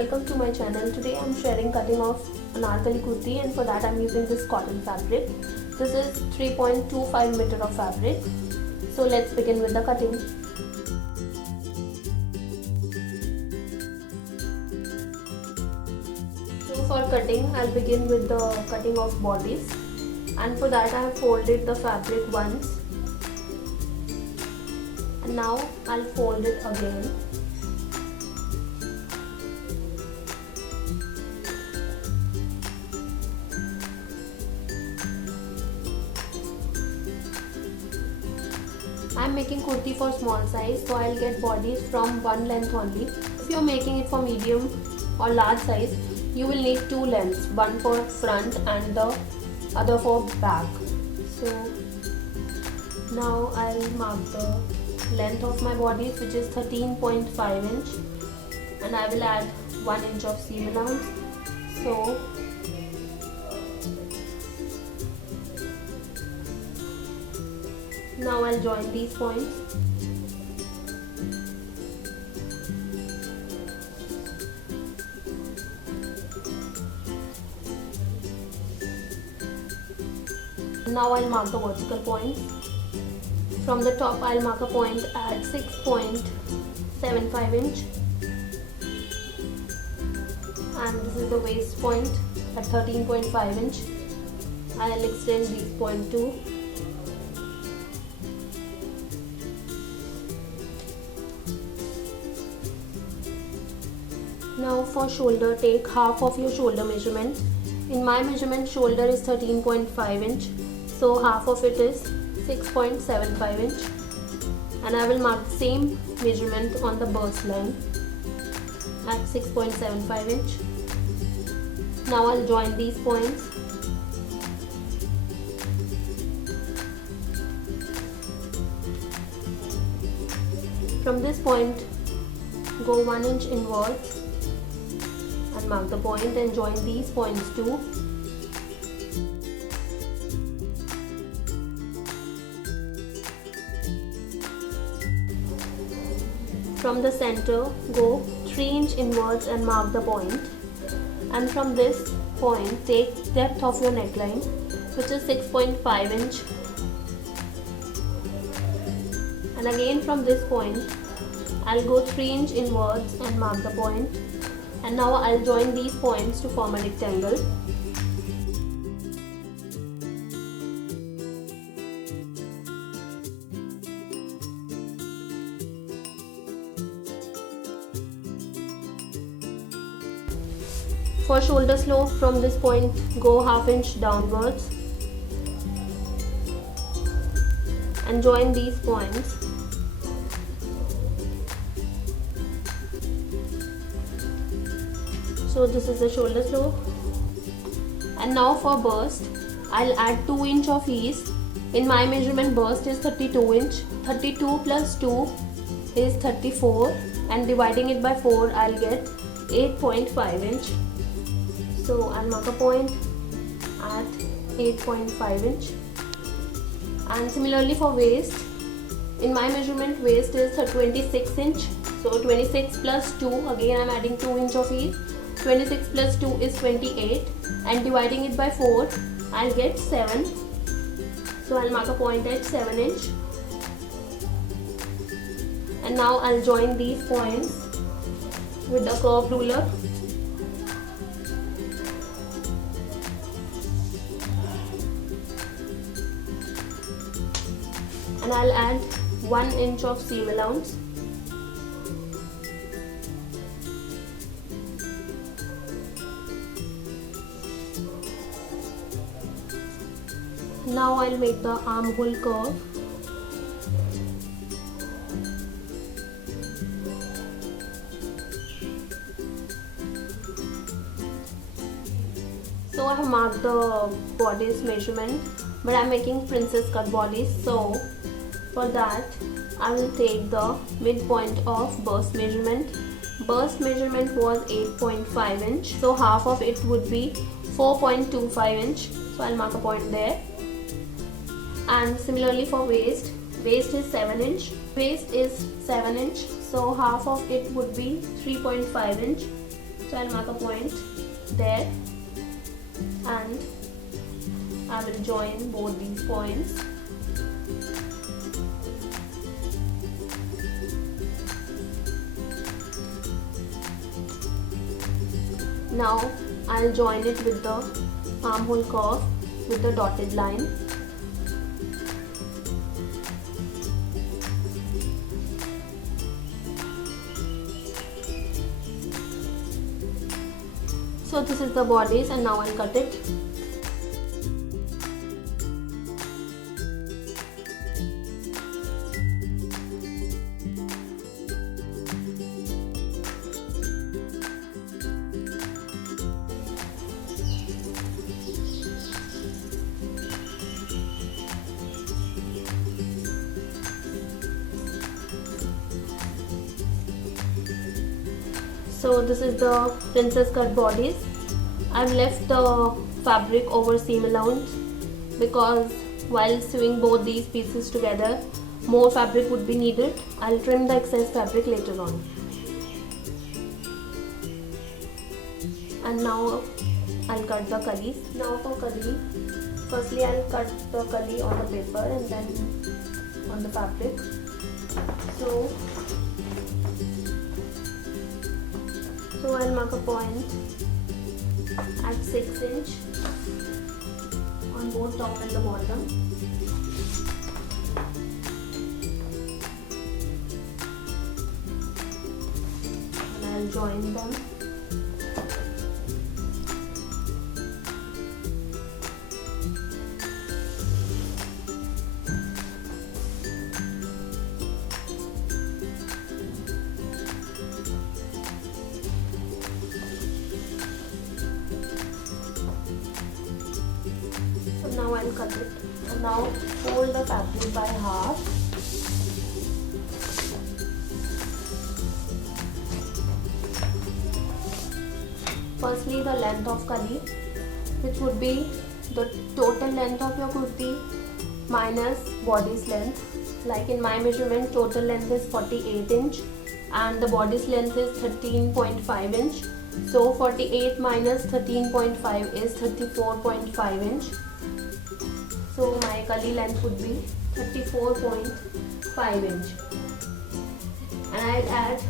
welcome to my channel. Today I'm sharing cutting of anarkali kurti, and for that I'm using this cotton fabric. This is 3.25 meter of fabric. So let's begin with the cutting. So for cutting, I'll begin with the cutting of bodies, and for that I have folded the fabric once, and now I'll fold it again. I am making kurti for small size, so I'll get bodies from one length only. If you are making it for medium or large size, you will need two lengths, one for front and the other for back. So now I'll mark the length of my bodies, which is 13.5 inch, and I will add 1 inch of seam allowance. So now I'll join these points. Now I'll mark the vertical points. From the top I'll mark a point at 6.75 inch, and this is the waist point at 13.5 inch. I'll extend these point too. Now for shoulder, take half of your shoulder measurement. In my measurement, shoulder is 13.5 inch, so half of it is 6.75 inch, and I will mark the same measurement on the bust line at 6.75 inch. Now I'll join these points. From this point, go 1 inch inwards and mark the point and join these points too. From the center, go 3 inch inwards and mark the point, and from this point take depth of your neckline, which is 6.5 inch, and again from this point I'll go 3 inch inwards and mark the point, and now I'll join these points to form a rectangle. For shoulder slope, from this point go half inch downwards and join these points. So this is the shoulder slope. And now for bust, I'll add 2 inch of ease. In my measurement, bust is 32 inch. 32 plus 2 is 34, and dividing it by 4 I'll get 8.5 inch. So I'll mark a point at 8.5 inch. And similarly for waist, in my measurement waist is 26 inch. So 26 plus 2, again I'm adding 2 inch of ease. 26 plus 2 is 28, and dividing it by 4 I'll get 7. So I'll mark a point at 7 inch, and now I'll join these points with the curved ruler. And I'll add 1 inch of seam allowance. Now I'll make the armhole curve. So I have marked the bodice measurement, but I'm making princess cut bodies. So for that I will take the midpoint of bust measurement. Bust measurement was 8.5 inch, so half of it would be 4.25 inch. So I'll mark a point there. And similarly for waist, waist is 7 inch, waist is 7 inch, so half of it would be 3.5 inch. So I'll mark a point there and I will join both these points. Now I'll join it with the armhole curve with the dotted line. So this is the bodice and now I'll cut it. So this is the princess cut bodice. I've left the fabric over seam allowance because while sewing both these pieces together, more fabric would be needed. I'll trim the excess fabric later on. And now I'll cut the cullies. Now for cully, firstly I'll cut the cully on the paper and then on the fabric. So I'll mark a point at 6 inch on both top and the bottom. And I'll join them. Now I'll cut it. And now fold the fabric by half. Firstly, the length of cully, which would be the total length of your kurti minus bodice length. Like in my measurement, total length is 48 inch and the bodice length is 13.5 inch. So 48 minus 13.5 is 34.5 inch. So my cully length would be 34.5 inch. And I'll add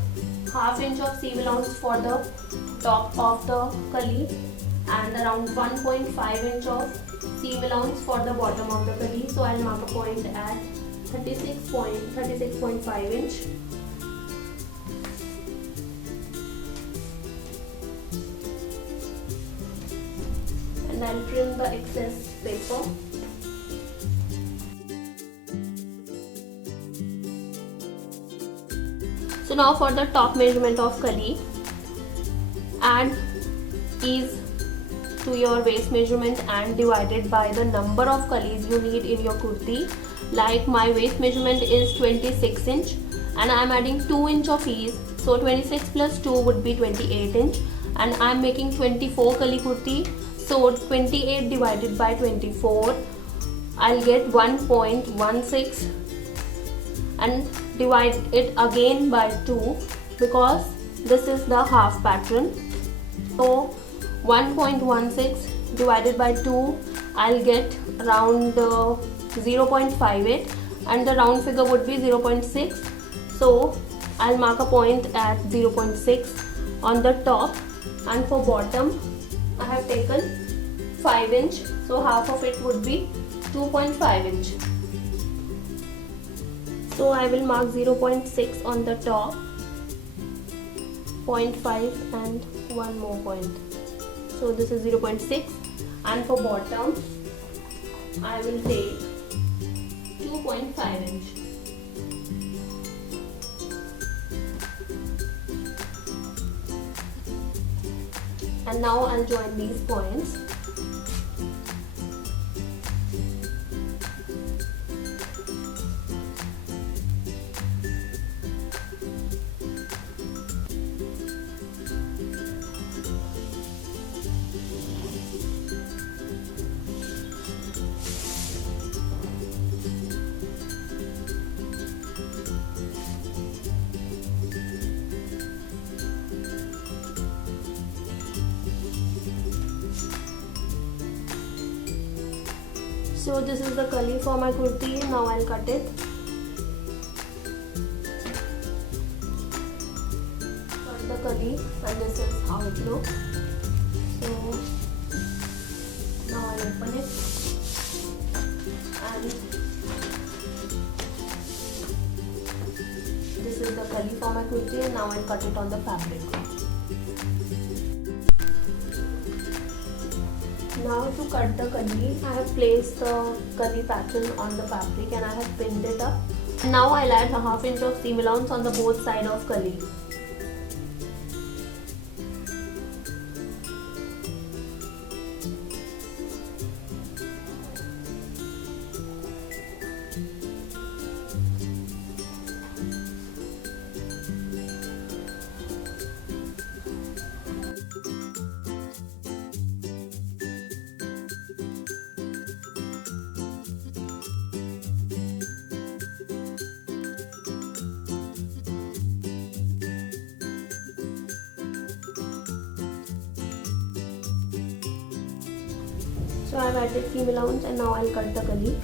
half inch of seam allowance for the top of the cully and around 1.5 inch of seam allowance for the bottom of the cully. So I'll mark a point at 36.5 inch. And I'll trim the excess paper. So now for the top measurement of cully, add ease to your waist measurement and divide it by the number of cullies you need in your kurti. Like my waist measurement is 26 inch and I am adding 2 inch of ease. So 26 plus 2 would be 28 inch and I am making 24 cully kurti. So 28 divided by 24, I'll get 1.16 and divide it again by 2 because this is the half pattern. So 1.16 divided by 2, I'll get around 0.58 and the round figure would be 0.6. So I'll mark a point at 0.6 on the top, and for bottom I have taken 5 inch, so half of it would be 2.5 inch. So I will mark 0.6 on the top, 0.5 and one more point. So this is 0.6, and for bottom I will take 2.5 inch. And now I'll join these points. So this is the cully for my kurti. Now I'll cut it. Cut the cully, and this is how it looks. So now I'll open it, and this is the cully for my kurti, and now I'll cut it on the fabric. Now to cut the cully, I have placed the cully pattern on the fabric and I have pinned it up. Now I'll add a half inch of seam allowance on the both side of cully. So I've added seam allowance and now I'll cut the cully.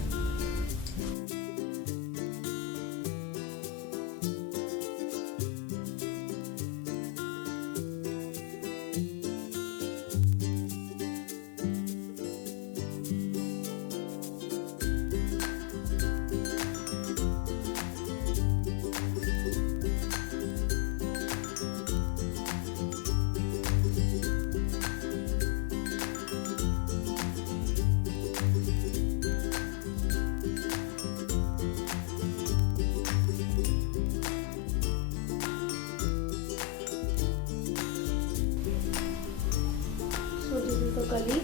So this is the cully,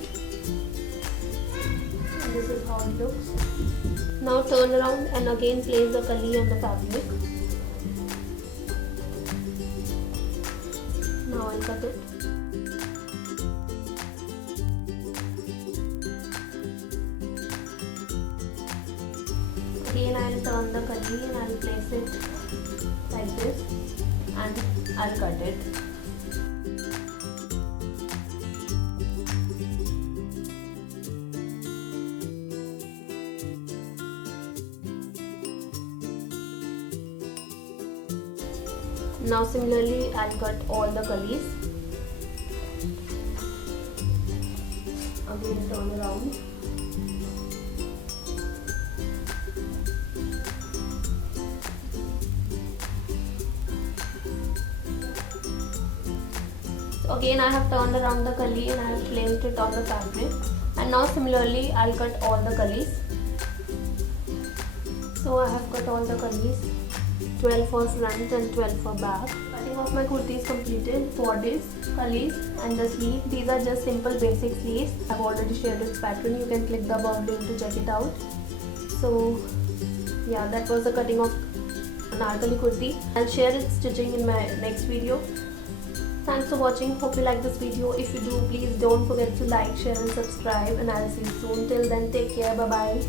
and this is how it looks. Now turn around and again place the cully on the fabric. Now I'll cut it. Again I'll turn the cully and I'll place it like this, and I'll cut it. Now similarly I'll cut all the cullies. Again turn around. So again I have turned around the cully and I have placed it on the fabric, and now similarly I'll cut all the cullies. So I have cut all the cullies, 12 for front and 12 for back. Cutting of my kurti is completed. Bodice, cullies and the sleeve. These are just simple basic sleeves. I've already shared its pattern. You can click the above link to check it out. So yeah, that was the cutting of anarkali kurti. I'll share its stitching in my next video. Thanks for watching. Hope you like this video. If you do, please don't forget to like, share and subscribe, and I'll see you soon. Till then, take care. Bye bye.